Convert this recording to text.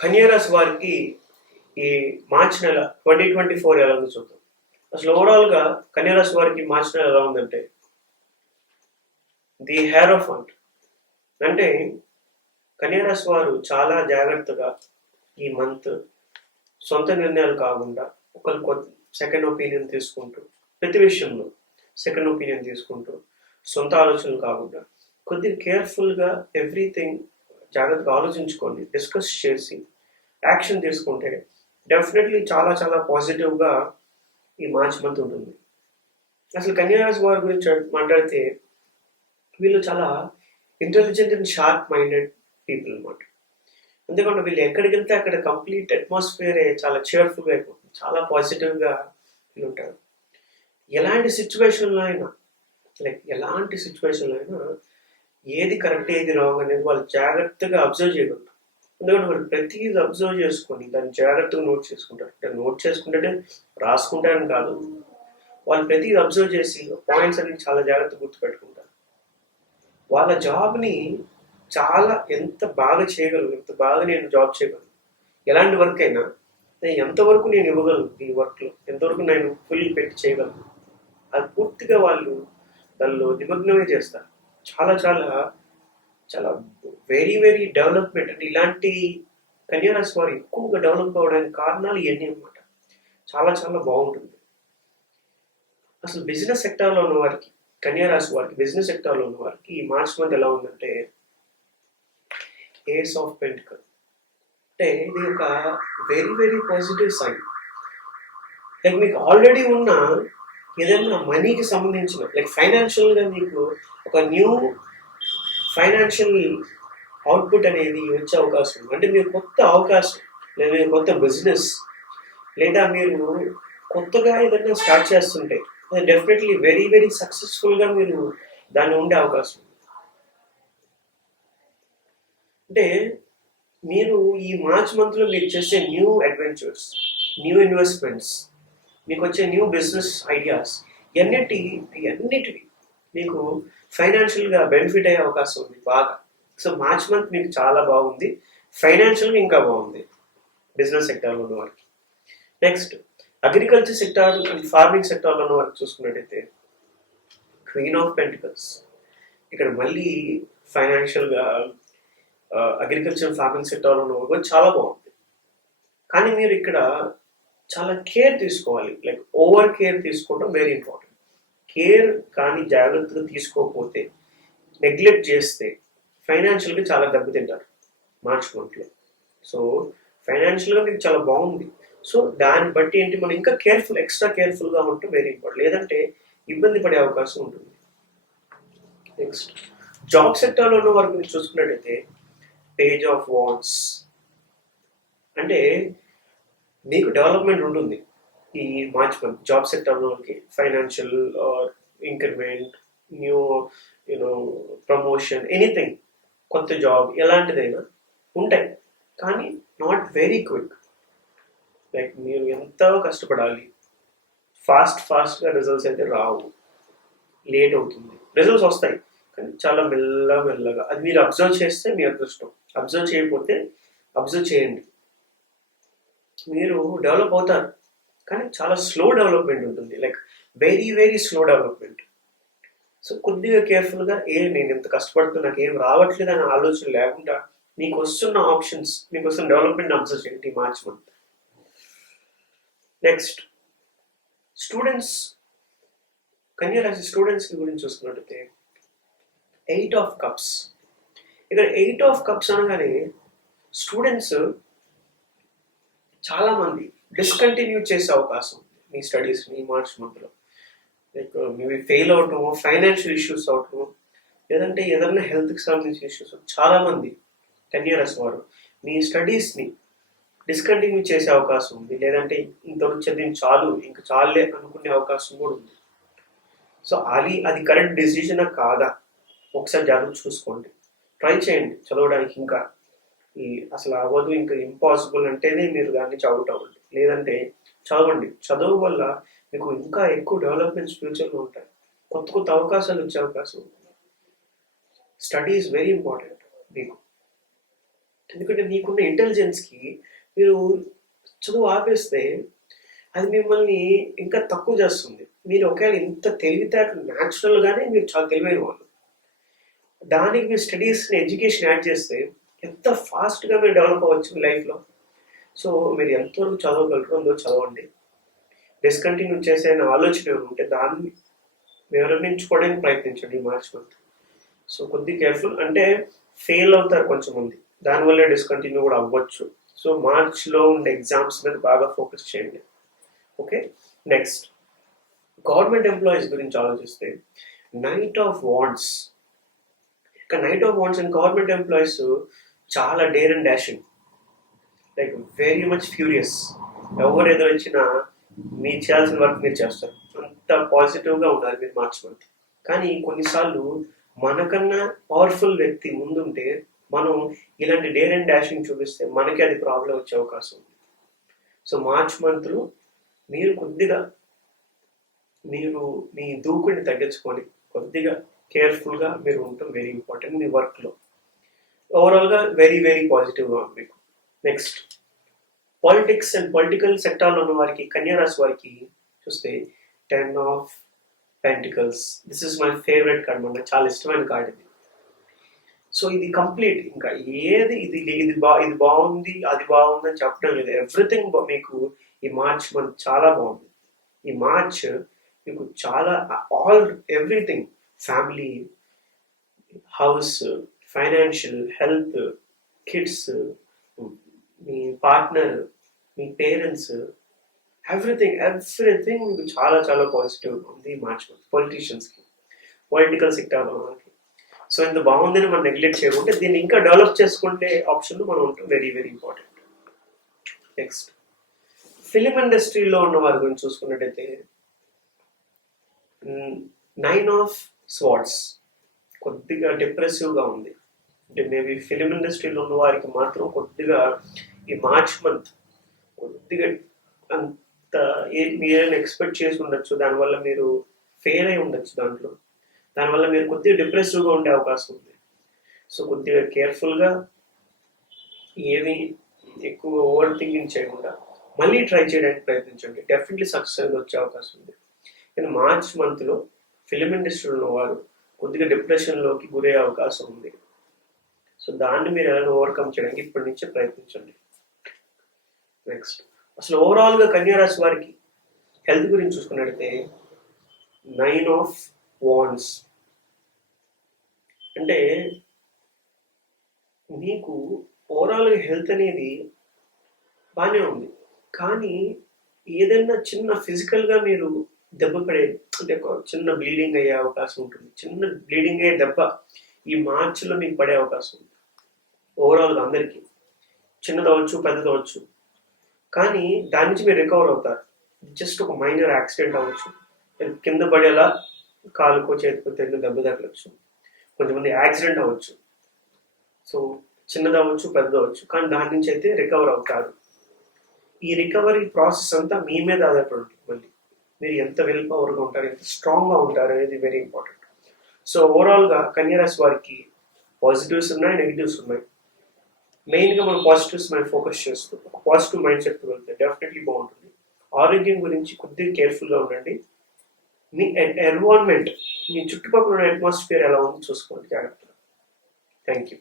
కన్యారాశి వారికి ఈ మార్చి నెల 2024 ఎలా ఉందో చూద్దాం. అసలు ఓవరాల్గా కన్యారాశి వారికి మార్చి నెల ఎలా ఉందంటే, ది హెయిర్ ఆఫ్ అంట్ అంటే కన్యారాశి వారు చాలా జాగ్రత్తగా ఈ మంత్ సొంత నిర్ణయాలు కాకుండా ఒకరికి సెకండ్ ఒపీనియన్ తీసుకుంటూ, ప్రతి విషయంలో సెకండ్ ఒపీనియన్ తీసుకుంటూ, సొంత ఆలోచనలు కాకుండా కొద్దిగా కేర్ఫుల్గా ఎవ్రీథింగ్ జాగ్రత్తగా ఆలోచించుకొని డిస్కస్ చేసి యాక్షన్ తీసుకుంటే డెఫినెట్లీ చాలా చాలా పాజిటివ్గా ఈ మార్చ్ మంత్ ఉంటుంది. అసలు కన్యారాశి వారి గురించి మాట్లాడితే వీళ్ళు చాలా intelligent and sharp minded people అనమాట. అంతేకాకుండా వీళ్ళు ఎక్కడికి వెళ్తే అక్కడ కంప్లీట్ అట్మాస్ఫియరే చాలా చేర్ఫుల్గా అయిపోతుంది, చాలా పాజిటివ్గా వీళ్ళు ఉంటారు. ఎలాంటి సిచ్యువేషన్లో అయినా ఏది కరెక్ట్ ఏది రాంగ్ అనేది వాళ్ళు జాగ్రత్తగా అబ్జర్వ్ చేయగలరు. ఎందుకంటే వాళ్ళు ప్రతిదీ అబ్జర్వ్ చేసుకొని దాన్ని జాగ్రత్తగా నోట్ చేసుకుంటారు. అంటే నోట్ చేసుకుంటే రాసుకుంటారని కాదు, వాళ్ళు ప్రతిదీ అబ్జర్వ్ చేసి పాయింట్స్ అన్ని చాలా జాగ్రత్తగా గుర్తుపెట్టుకుంటారు. వాళ్ళ జాబ్ని చాలా ఎంత బాగా చేయగలరు, ఎంత బాగా నేను జాబ్ చేయగలను, ఎలాంటి వర్క్ అయినా ఎంతవరకు నేను ఇవ్వగలను, ఈ వర్క్లో ఎంతవరకు నేను ఫుల్ పెట్టి చేయగలను, అది పూర్తిగా వాళ్ళు దానిలో నిమగ్నమే చేస్తారు. చాలా చాలా చాలా వెరీ వెరీ డెవలప్మెంట్. అంటే ఇలాంటి కన్యారాశి వారు ఎక్కువగా డెవలప్ అవ్వడానికి కారణాలు ఇవన్నీ అనమాట. చాలా చాలా బాగుంటుంది. అసలు బిజినెస్ సెక్టార్లో ఉన్న వారికి, కన్యారాశి వారికి బిజినెస్ సెక్టార్లో ఉన్న వారికి ఈ మార్చ్ మంత్ ఎలా ఉందంటే, ఏస్ ఆఫ్ పెంటికల్ అంటే ఇది ఒక very very positive sign. Like మీకు ఆల్రెడీ ఉన్న ఏదైనా మనీకి సంబంధించిన ఫైనాన్షియల్గా మీకు ఒక న్యూ ఫైనాన్షియల్ అవుట్పుట్ అనేది వచ్చే అవకాశం ఉంది. అంటే మీరు కొత్త అవకాశం, లేదా మీరు కొత్త బిజినెస్, లేదా మీరు కొత్తగా ఏదైనా స్టార్ట్ చేస్తుంటే అది డెఫినెట్లీ వెరీ వెరీ సక్సెస్ఫుల్గా మీరు దాన్ని ఉండే అవకాశం ఉంది. అంటే మీరు ఈ మార్చ్ మంత్లో మీరు చేసే న్యూ అడ్వెంచర్స్, న్యూ ఇన్వెస్ట్మెంట్స్, మీకు వచ్చే న్యూ బిజినెస్ ఐడియాస్ అన్నిటివి మీకు ఫైనాన్షియల్గా బెనిఫిట్ అయ్యే అవకాశం ఉంది బాగా. సో మార్చ్ మంత్ మీకు చాలా బాగుంది, ఫైనాన్షియల్గా ఇంకా బాగుంది బిజినెస్ సెక్టార్లో ఉన్న వారికి. Next agriculture sector and farming సెక్టార్లో ఉన్న వారికి చూసుకున్నట్టయితే క్వీన్ ఆఫ్ పెంటికల్స్. ఇక్కడ మళ్ళీ ఫైనాన్షియల్గా అగ్రికల్చర్ ఫార్మింగ్ సెక్టార్లో ఉన్న వారికి చాలా బాగుంది. కానీ మీరు ఇక్కడ చాలా కేర్ తీసుకోవాలి. ఓవర్ కేర్ తీసుకోవడం వెరీ ఇంపార్టెంట్. కేర్ కానీ జాగ్రత్తగా తీసుకోకపోతే, నెగ్లెక్ట్ చేస్తే ఫైనాన్షియల్గా చాలా దెబ్బతింటారు మార్చ్ మంత్లో. సో ఫైనాన్షియల్గా మీకు చాలా బాగుంది. సో దాన్ని బట్టి ఏంటి, మనం ఇంకా ఎక్స్ట్రా కేర్ఫుల్గా ఉంటే వెరీ ఇంపార్టెంట్, లేదంటే ఇబ్బంది పడే అవకాశం ఉంటుంది. నెక్స్ట్ జాబ్ సెక్టార్లో ఉన్న వరకు మీరు చూసుకున్నట్టయితే పేజ్ ఆఫ్ వాండ్స్ అంటే మీకు డెవలప్మెంట్ ఉంటుంది ఈ మార్చ్ మంత్ జాబ్ సెక్టర్లోకి. Financial increment, new promotion, anything, కొత్త జాబ్ ఎలాంటిదైనా ఉంటాయి. కానీ నాట్ వెరీ క్విక్. మీరు ఎంతో కష్టపడాలి. ఫాస్ట్గా రిజల్ట్స్ అయితే రావు, లేట్ అవుతుంది. రిజల్ట్స్ వస్తాయి కానీ చాలా మెల్లగా. అది మీరు అబ్జర్వ్ చేస్తే మీ అదృష్టం. అబ్జర్వ్ చేయకపోతే అబ్జర్వ్ చేయండి, మీరు డెవలప్ అవుతారు. కానీ చాలా స్లో డెవలప్మెంట్ ఉంటుంది, very very slow development. So కొద్దిగా కేర్ఫుల్గా నేను ఎంత కష్టపడుతున్నా నాకు ఏం రావట్లేదు అనే ఆలోచన లేకుండా మీకు వస్తున్న ఆప్షన్స్, మీకు వస్తున్న డెవలప్మెంట్ అబ్జర్వ్ చేయండి మార్చ్ మంత్. నెక్స్ట్ స్టూడెంట్స్, కన్యారాశి స్టూడెంట్స్ గురించి చూసుకున్నట్టయితే 8 ఆఫ్ కప్స్. ఇక్కడ 8 ఆఫ్ కప్స్ అనగానే స్టూడెంట్స్ చాలా మంది డిస్కంటిన్యూ చేసే అవకాశం ఉంది మీ స్టడీస్ని ఈ మార్చ్ మంత్లో. మేబీ ఫెయిల్ అవటము, ఫైనాన్షియల్ ఇష్యూస్ అవటము, లేదంటే ఏదైనా హెల్త్కి సంబంధించిన ఇష్యూస్. చాలా మంది కన్యారాశి వారు మీ స్టడీస్ని డిస్కంటిన్యూ చేసే అవకాశం ఉంది, లేదంటే ఇంతవరకు చదివిన చాలు, ఇంకా చాలే అనుకునే అవకాశం కూడా ఉంది. సో అది కరెక్ట్ డెసిషనా కాదా ఒకసారి జాగ్రత్త చూసుకోండి. ట్రై చేయండి చదవడానికి. ఇంకా అసలు అవ్వదు, ఇంకా ఇంపాసిబుల్ అంటేనే మీరు దాన్ని అవుట్ అవ్వండి, లేదంటే చదవండి. చదువు వల్ల మీకు ఇంకా ఎక్కువ డెవలప్మెంట్స్ ఫ్యూచర్లో ఉంటాయి, కొత్త అవకాశాలు వచ్చే అవకాశం ఉంటుంది. స్టడీ ఈజ్ వెరీ ఇంపార్టెంట్ మీకు. ఎందుకంటే నీకున్న ఇంటెలిజెన్స్కి మీరు చదువు ఆపేస్తే అది మిమ్మల్ని ఇంకా తక్కువ చేస్తుంది. మీరు ఒకవేళ ఇంత తెలివితేటలు న్యాచురల్గానే మీరు చాలా తెలివైన వాళ్ళు, దానికి మీరు స్టడీస్ని ఎడ్యుకేషన్ యాడ్ చేస్తే ఎంత ఫాస్ట్గా మీరు డెవలప్ అవ్వచ్చు లైఫ్లో. సో మీరు ఎంతవరకు చదవగలరో అందులో చదవండి. డిస్కంటిన్యూ చేసే ఆలోచన ఉంటే దాన్ని వివరించుకోవడానికి ప్రయత్నించండి ఈ మార్చ్ మంత్. సో కొద్దిగా కేర్ఫుల్, అంటే ఫెయిల్ అవుతారు కొంచెం మంది, దానివల్ల డిస్కంటిన్యూ కూడా అవ్వచ్చు. సో మార్చ్లో ఉండే ఎగ్జామ్స్ మీద బాగా ఫోకస్ చేయండి. ఓకే, నెక్స్ట్ గవర్నమెంట్ ఎంప్లాయీస్ గురించి ఆలోచిస్తే నైట్ ఆఫ్ వాంట్స్. ఇక knight of wands and government employees చాలా dare and dashing, like very much furious. ఎవరు ఎదురొచ్చినా మీరు చేయాల్సిన వర్క్ మీరు చేస్తారు, అంత పాజిటివ్గా ఉండాలి మీరు మార్చ్ మంత్. కానీ కొన్నిసార్లు మనకన్నా పవర్ఫుల్ వ్యక్తి ముందుంటే మనం ఇలాంటి డేర్ అండ్ డాషింగ్ చూపిస్తే మనకి అది ప్రాబ్లం వచ్చే అవకాశం ఉంది. సో మార్చ్ మంత్లో మీరు కొద్దిగా మీరు మీ దూకుడిని తగ్గించుకొని కొద్దిగా కేర్ఫుల్గా మీరు ఉండటం వెరీ ఇంపార్టెంట్ మీ వర్క్లో. ఓవరాల్గా వెరీ వెరీ పాజిటివ్గా ఉంది మీకు. నెక్స్ట్ పాలిటిక్స్ అండ్ పొలిటికల్ సెక్టార్లో ఉన్న వారికి, కన్యా రాశి వారికి చూస్తే 10 of Pentacles. This is my favourite card, నాకు చాలా ఇష్టమైన కార్డ్ ఇది. సో ఇది కంప్లీట్, ఇంకా ఏది ఇది ఇది బాగుంది అది బాగుంది అని చెప్పడం లేదు. ఎవ్రీథింగ్ మీకు ఈ మార్చ్ మంత్ చాలా బాగుంది. ఈ మార్చ్ మీకు చాలా everything, family, house, financial, health, kids, మీ పార్ట్నర్, మీ పేరెంట్స్, ఎవ్రీథింగ్ మీకు చాలా చాలా పాజిటివ్ ఉంది మార్చ్ మంత్. పొలిటీషియన్స్కి, పొలిటికల్ సెక్టార్లో మనకి. సో ఇంత బాగుందని మనం నెగ్లెక్ట్ చేయకుంటే దీన్ని ఇంకా డెవలప్ చేసుకుంటే ఆప్షన్లో మనం ఉంటాం very very important. Next film ఇండస్ట్రీలో ఉన్న వారి గురించి చూసుకున్నట్టయితే 9 of Swords కొద్దిగా డిప్రెసివ్గా ఉంది. అంటే మేబీ ఫిలిం ఇండస్ట్రీలో ఉన్న వారికి మాత్రం కొద్దిగా ఈ మార్చ్ మంత్ కొద్దిగా అంత మీరేమైనా ఎక్స్పెక్ట్ చేసి ఉండొచ్చు, దానివల్ల మీరు ఫెయిల్ అయి ఉండొచ్చు దాంట్లో, దానివల్ల మీరు కొద్దిగా డిప్రెసివ్గా ఉండే అవకాశం ఉంది. సో కొద్దిగా కేర్ఫుల్గా ఏమి ఎక్కువ ఓవర్ థింకింగ్ చేయకుండా మళ్ళీ ట్రై చేయడానికి ప్రయత్నించండి, డెఫినెట్లీ సక్సెస్ వచ్చే అవకాశం ఉంది. కానీ మార్చ్ మంత్లో ఫిలిం ఇండస్ట్రీలో వారు కొద్దిగా డిప్రెషన్లోకి గురయ్యే అవకాశం ఉంది. సో దాన్ని మీరు ఎలా ఓవర్కమ్ చేయడానికి ఇప్పటి నుంచే ప్రయత్నించండి. నెక్స్ట్ అసలు ఓవరాల్గా కన్యా రాశి వారికి హెల్త్ గురించి చూసుకున్నట్లయితే 9 of Wands. అంటే మీకు ఓవరాల్గా హెల్త్ అనేది బాగానే ఉంది, కానీ ఏదైనా చిన్న ఫిజికల్గా మీరు దెబ్బ పడే, అంటే ఒక చిన్న బ్లీడింగ్ అయ్యే అవకాశం ఉంటుంది. చిన్న బ్లీడింగ్ అయ్యే దెబ్బ ఈ మార్చిలో మీకు పడే అవకాశం ఉంది. ఓవరాల్గా అందరికీ చిన్నదవచ్చు పెద్దదవచ్చు, కానీ దాని నుంచి మీరు రికవర్ అవుతారు. జస్ట్ ఒక మైనర్ యాక్సిడెంట్ అవ్వచ్చు, కింద పడేలా కాలుకో చేతికో తెల్లు దెబ్బ తగలవచ్చు, కొంతమంది యాక్సిడెంట్ అవ్వచ్చు. సో చిన్నదవచ్చు పెద్దదవచ్చు, కానీ దాని నుంచి అయితే రికవర్ అవుతారు. ఈ రికవరీ ప్రాసెస్ అంతా మీ మీద ఆధారపడి ఉంటుంది. మళ్ళీ మీరు ఎంత వెల్ పవర్గా ఉంటారు, ఎంత స్ట్రాంగ్గా ఉంటారు అనేది వెరీ ఇంపార్టెంట్. సో ఓవరాల్గా కన్యా రాశి వారికి పాజిటివ్స్ ఉన్నాయి, నెగిటివ్స్ ఉన్నాయి. మెయిన్గా మనం పాజిటివ్స్ మీద ఫోకస్ చేస్తూ ఒక పాజిటివ్ మైండ్ సెట్ వెళ్తే డెఫినెట్లీ బాగుంటుంది. ఆరోగ్యం గురించి కొద్దిగా కేర్ఫుల్గా ఉండండి. మీ ఎన్విరాన్మెంట్, మీ చుట్టుపక్కల ఉన్న అట్మాస్ఫియర్ ఎలా ఉందో చూసుకోండి జాగ్రత్తగా. Thank you.